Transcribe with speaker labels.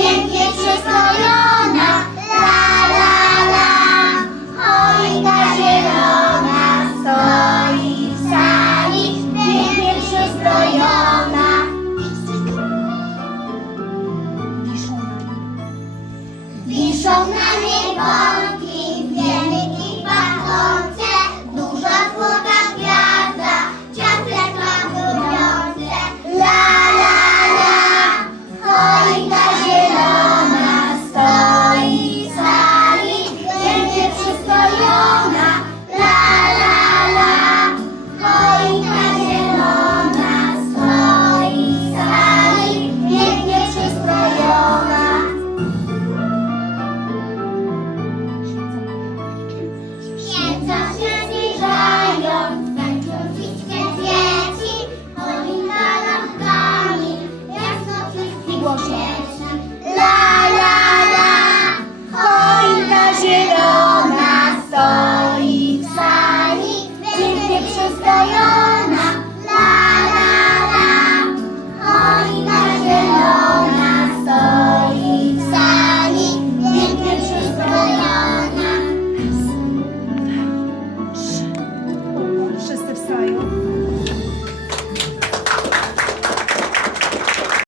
Speaker 1: ¿Quién
Speaker 2: Błogosław.